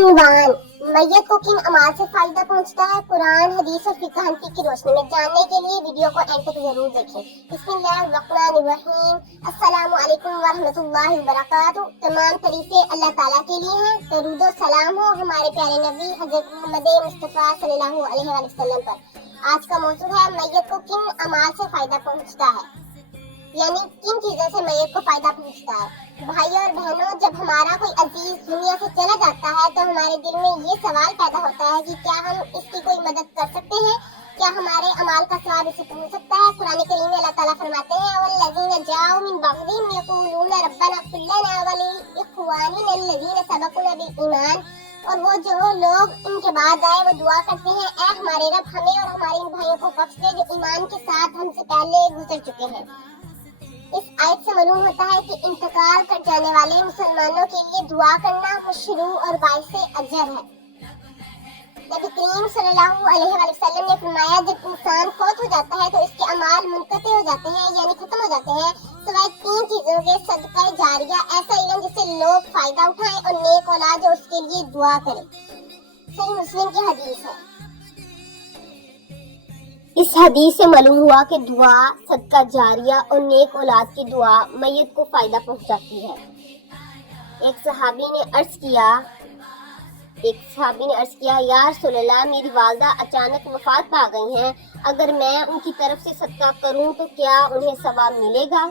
उन्वान, मैयत को किन अमाल से फायदा पहुंचता है, कुरान, हदीस और फिक़्ह हनफी की रोशनी में जानने के लिए वीडियो को एंड तक जरूर देखें। बिस्मिल्लाहिर्रहमानिर्रहीम। अस्सलामु अलैकुम वरहमतुल्लाहि वबरकातुहू। तमाम तरीके अल्लाह ताला के लिए हैं। दरूद और सलाम हो हमारे प्यारे नबी हज़रत मोहम्मद मुस्तफ़ा सल्लल्लाहु अलैहि वसल्लम पर। आज का मौजू है मैयत को किन अमाल से फायदा पहुंचता है, यानी किन चीजों से मैयत को फायदा पहुंचता है। भाई और बहनों, जब हमारा कोई अजीज दुनिया से चला जाता है तो हमारे दिल में ये सवाल पैदा होता है कि क्या हम इसकी कोई मदद कर सकते हैं, क्या हमारे अमाल का सवाब इसे पहुंच सकता है। कुरान करीम में अल्लाह ताला फरमाते हैं, वल्लज़ीना जाऊ मिन बअदिहिम यक़ूलूना रब्बना इग़फ़िर लना व लिइख़्वानिना अल्लज़ीना सबक़ूना बिल ईमान। और वो जो लोग इनके बाद आए वो दुआ करते हैं, ऐ हमारे रब, हमें और हमारे इन भाइयों को बख्श दे जो ईमान के साथ हमसे पहले गुजर चुके हैं। इस आयत से मालूम होता है कि इंतकाल कर जाने वाले मुसलमानों के लिए दुआ करना मशरू और बाइसे अजर है। नबी करीम सल्लल्लाहु अलैहि वसल्लम ने फरमाया, जब इंसान फौत हो जाता है तो इसके अमाल मुनक़ते हो जाते हैं, यानी खत्म हो जाते हैं, सिवाय तीन चीजों के, सदका जारिया, ऐसा इल्म जिससे लोग फायदा उठाएं, और नेक औलाद जो उसके लिए दुआ करे। सही मुस्लिम की हदीस है। इस हदीस से मालूम हुआ कि दुआ, सदका जारिया और नेक औलाद की दुआ मैयत को फायदा पहुंचाती है। एक सहाबी ने अर्ज किया, या रसूलल्लाह, मेरी वालदा अचानक वफात पा गई हैं, अगर मैं उनकी तरफ से सदका करूं तो क्या उन्हें सवाब मिलेगा।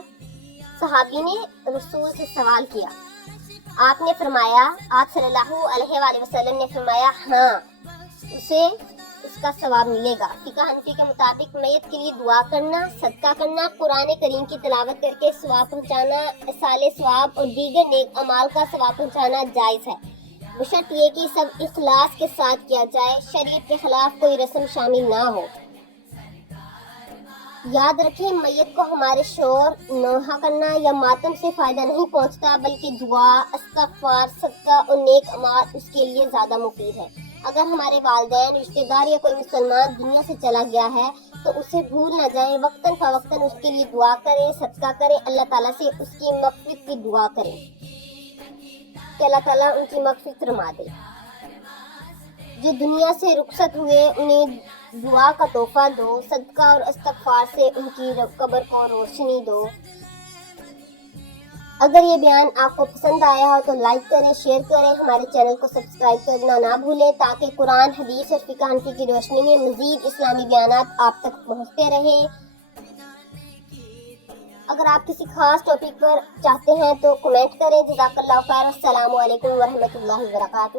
सहाबी ने रसूल से सवाल किया। आप सल्लल्लाहु अलैहि वसल्लम ने फरमाया, हाँ, उसे उसका सवाब मिलेगा। फिक़्ह हनफी के मुताबिक मैयत के लिए दुआ करना, सदका करना, कुरान करीम की तिलावत करके सवाब पहुंचाना, साले सवाब और दीगर नेक अमाल का सवाब पहुंचाना जायज़ है, बशर्त ये कि सब इखलास के साथ किया जाए, शरीयत के खिलाफ कोई रस्म शामिल ना हो। याद रखें, मैयत को हमारे शोर, नोहा करना या मातम से फायदा नहीं पहुंचता, बल्कि दुआ, इस्तिग़फ़ार, सदका और नेक अमाल उसके लिए ज़्यादा मुफीद है। अगर हमारे वालिदैन, रिश्तेदार या कोई मुसलमान दुनिया से चला गया है तो उसे भूल न जाएं, वक्तन फ़वक्तन उसके लिए दुआ करें, सदका करें, अल्लाह ताला से उसकी मग़फ़िरत की दुआ करें कि अल्लाह ताला उनकी मग़फ़िरत फरमा दे। जो दुनिया से रुखसत हुए उन्हें दुआ का तोहफा दो, सदका और इस्तिग़फ़ार से उनकी कब्र को रोशनी दो। अगर ये बयान आपको पसंद आया हो तो लाइक करें, शेयर करें, हमारे चैनल को सब्सक्राइब करना ना भूलें, ताकि कुरान, हदीस और फिक़्ह हनफी की रोशनी में मज़ीद इस्लामी बयानात आप तक पहुँचते रहें। अगर आप किसी खास टॉपिक पर चाहते हैं तो कमेंट करें। जज़ाकल्लाहु खैर। अस्सलामु अलैकुम वरहमतुल्लाहि वबरकातुहू।